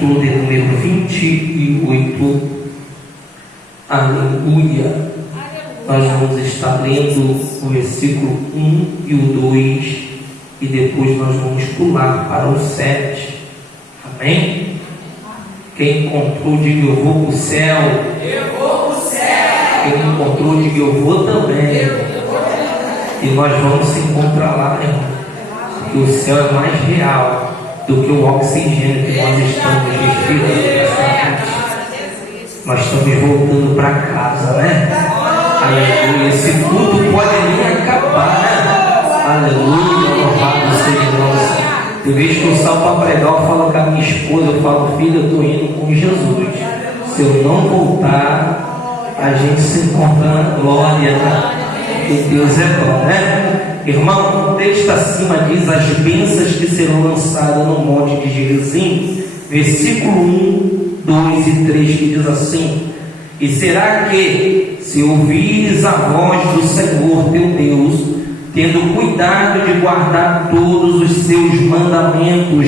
capítulo de número 28. Aleluia. Nós vamos estar lendo o versículo 1 e o 2 e depois nós vamos pular para o 7. Amém? Quem encontrou, diga eu vou para o céu. Eu vou para o céu. Quem encontrou, diga eu vou também. E nós vamos se encontrar lá, irmão. Porque o céu é mais real do que o oxigênio que nós estamos respirando nessa noite. Nós estamos voltando para casa, né? Aleluia. Esse culto pode nem acabar, né? Aleluia. Louvado seja Deus. Tem vez que eu saio para pregar, eu falo com a minha esposa, eu falo, filha, eu estou indo com Jesus. Se eu não voltar, a gente se encontra na glória, né? Porque Deus é bom, né? Irmão, o texto acima diz as bênçãos que serão lançadas no monte de Gerizim, versículo 1, 2 e 3, que diz assim: e será que, se ouvires a voz do Senhor teu Deus, tendo cuidado de guardar todos os seus mandamentos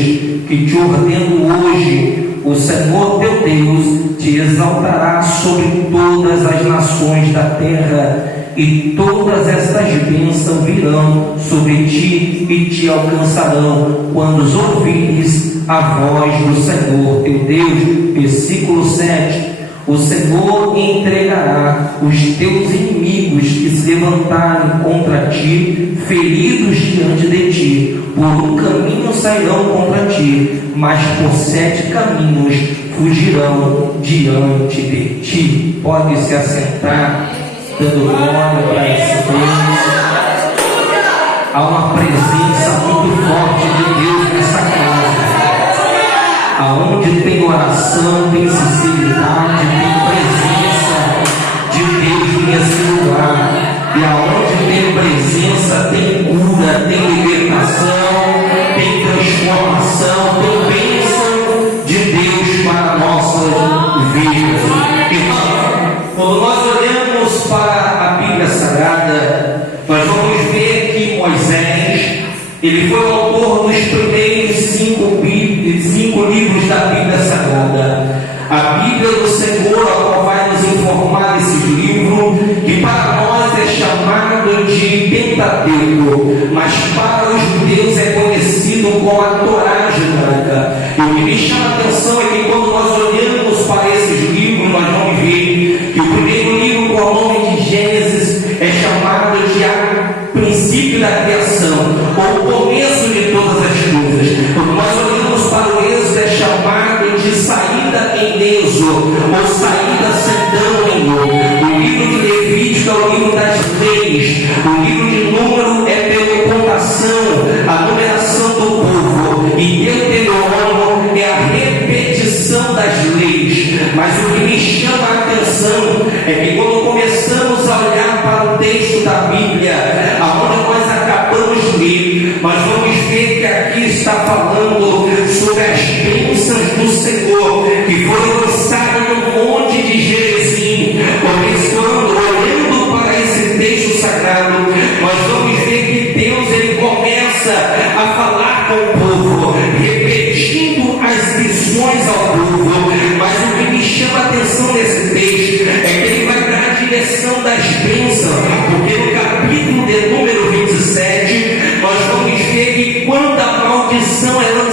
que te ordeno hoje, o Senhor teu Deus te exaltará sobre todas as nações da terra, e todas estas bênçãos virão sobre ti e te alcançarão quando os ouvires a voz do Senhor teu Deus. Versículo 7: o Senhor entregará os teus inimigos que se levantarem contra ti, feridos diante de ti. Por um caminho sairão contra ti, mas por 7 caminhos fugirão diante de ti. Pode se assentar, dando glória para esse Deus. Há uma presença muito forte de Deus nessa casa. Aonde tem oração, tem sinceridade, tem presença de Deus nesse lugar. E aonde tem presença, tem cura, tem libertação, tem transformação, tem bênção de Deus para a nossa vida. Irmão, quando nós olhamos para a Bíblia Sagrada, nós vamos ver que Moisés, ele foi o autor dos primeiros 5 livros da Bíblia Sagrada. A Bíblia do Senhor, a qual vai nos informar esse livro, que para nós é chamado de Pentateuco, mas para os judeus é conhecido como a Torá judaica. E o que me chama a atenção é que quando nós olhamos para esses livros, nós vamos ver que o primeiro livro, com o nome de Gênesis, é chamado de princípio da criação, ou o começo de todas as coisas. Quando nós olhamos para o Êxodo, é chamado de saída em Êxodo, ou saída sentando em Êxodo. O livro de Levítico é o livro das leis. O livro de Número é pela contação, a numeração do povo. E Deuteronômio é a repetição das leis. Mas o que me chama a atenção é que quando começamos a olhar para o texto da Bíblia, aonde nós acabamos de ler, nós vamos ver que aqui está falando sobre as bênçãos do Senhor que foram lançadas no monte de Gerizim. Começando, olhando para esse texto sagrado, nós vamos ver que Deus ele começa a falar com o povo, repetindo as lições ao povo. Mas o que me chama a atenção nesse texto é que ele vai dar a direção das bênçãos, porque no capítulo de número 27 nós vamos ver que quando a maldição é lançada